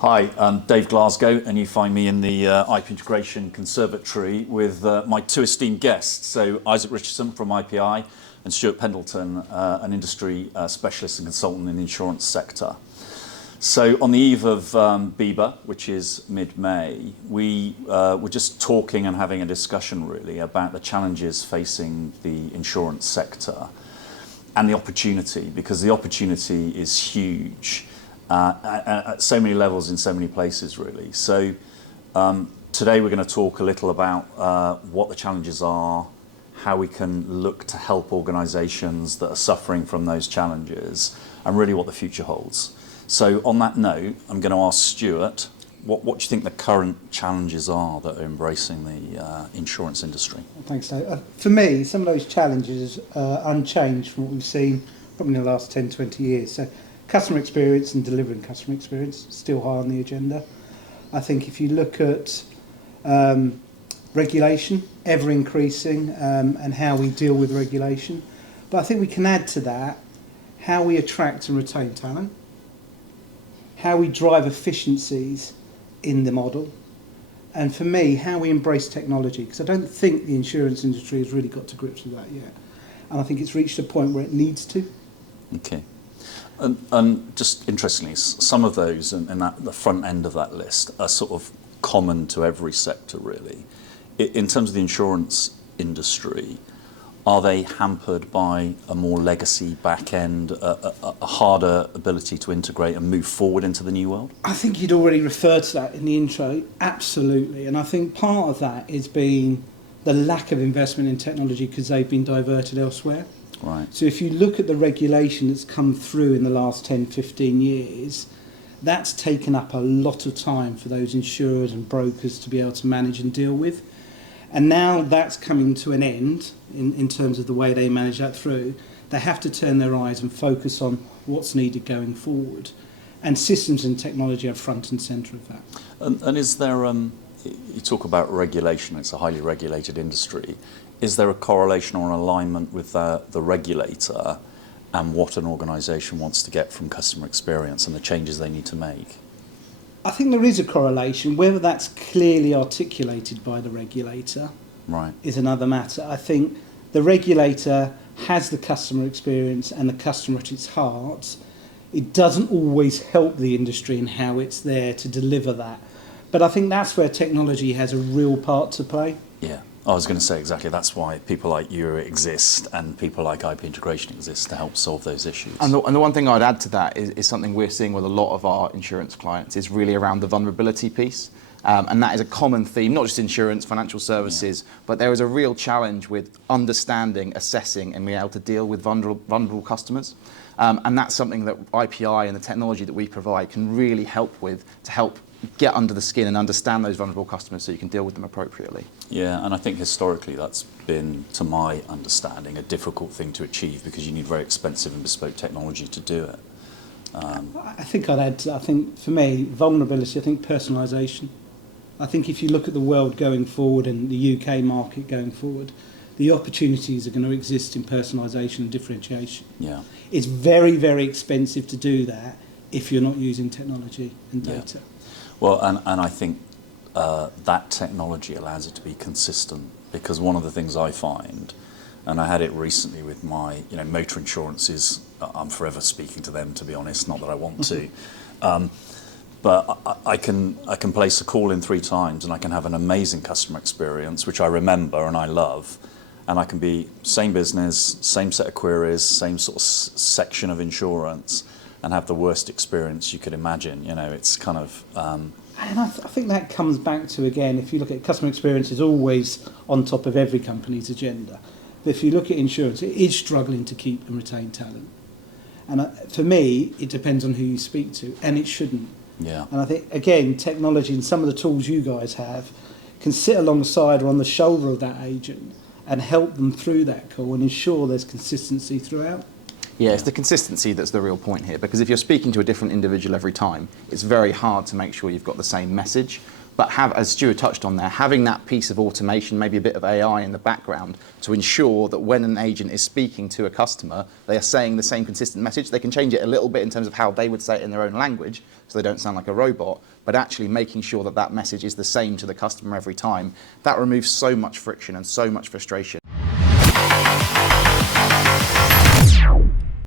Hi, I'm Dave Glasgow, and you find me in the IP Integration Conservatory with my two esteemed guests. So Isaac Richardson from IPI and Stuart Pendleton, an industry specialist and consultant in the insurance sector. So on the eve of BIBA, which is mid-May, we were just talking and having a discussion really about the challenges facing the insurance sector and the opportunity, because the opportunity is huge. At so many levels in so many places really. So today we're going to talk a little about what the challenges are, how we can look to help organisations that are suffering from those challenges, and really what the future holds. So on that note, I'm going to ask Stuart, what do you think the current challenges are that are embracing the insurance industry? Thanks, Dave. For me, some of those challenges are unchanged from what we've seen probably in the last 10, 20 years. So customer experience and delivering customer experience still high on the agenda. I think if you look at regulation, ever increasing, and how we deal with regulation. But I think we can add to that how we attract and retain talent, how we drive efficiencies in the model, and for me, how we embrace technology, because I don't think the insurance industry has really got to grips with that yet. And I think it's reached a point where it needs to. Okay. And just interestingly, some of those in the front end of that list are sort of common to every sector, really. In terms of the insurance industry, are they hampered by a more legacy back end, a harder ability to integrate and move forward into the new world? I think you'd already referred to that in the intro, absolutely. And I think part of that is being the lack of investment in technology because they've been diverted elsewhere. Right. So if you look at the regulation that's come through in the last 10, 15 years, that's taken up a lot of time for those insurers and brokers to be able to manage and deal with. And now that's coming to an end in terms of the way they manage that through. They have to turn their eyes and focus on what's needed going forward. And systems and technology are front and centre of that. And is there, you talk about regulation, it's a highly regulated industry. Is there a correlation or an alignment with the regulator and what an organisation wants to get from customer experience and the changes they need to make? I think there is a correlation. Whether that's clearly articulated by the regulator is another matter. I think the regulator has the customer experience and the customer at its heart. It doesn't always help the industry in how it's there to deliver that. But I think that's where technology has a real part to play. Yeah. I was going to say exactly that's why people like you exist and people like IP Integration exist to help solve those issues. And the one thing I'd add to that is something we're seeing with a lot of our insurance clients is really around the vulnerability piece. And that is a common theme, not just insurance, financial services, but there is a real challenge with understanding, assessing and being able to deal with vulnerable customers. And that's something that IPI and the technology that we provide can really help with to help get under the skin and understand those vulnerable customers so you can deal with them appropriately. Yeah, and I think historically that's been, to my understanding, a difficult thing to achieve because you need very expensive and bespoke technology to do it. I think I'd add to that. I think for me, vulnerability, I think personalisation. I think if you look at the world going forward and the UK market going forward, the opportunities are going to exist in personalisation and differentiation. Yeah. It's very, very expensive to do that if you're not using technology and data. Yeah. Well, and I think that technology allows it to be consistent, because one of the things I find, and I had it recently with my, motor insurances, I'm forever speaking to them, to be honest, not that I want to, but I can place a call in 3 times and I can have an amazing customer experience, which I remember and I love, and I can be same business, same set of queries, same sort of section of insurance, and have the worst experience you could imagine. It's kind of... And I think that comes back to, again, if you look at customer experience is always on top of every company's agenda. But if you look at insurance, it is struggling to keep and retain talent. And for me, it depends on who you speak to, and it shouldn't. Yeah. And I think, again, technology and some of the tools you guys have can sit alongside or on the shoulder of that agent and help them through that call and ensure there's consistency throughout. Yeah, it's the consistency that's the real point here, because if you're speaking to a different individual every time, it's very hard to make sure you've got the same message. But as Stuart touched on there, having that piece of automation, maybe a bit of AI in the background to ensure that when an agent is speaking to a customer, they are saying the same consistent message. They can change it a little bit in terms of how they would say it in their own language, so they don't sound like a robot, but actually making sure that that message is the same to the customer every time. That removes so much friction and so much frustration.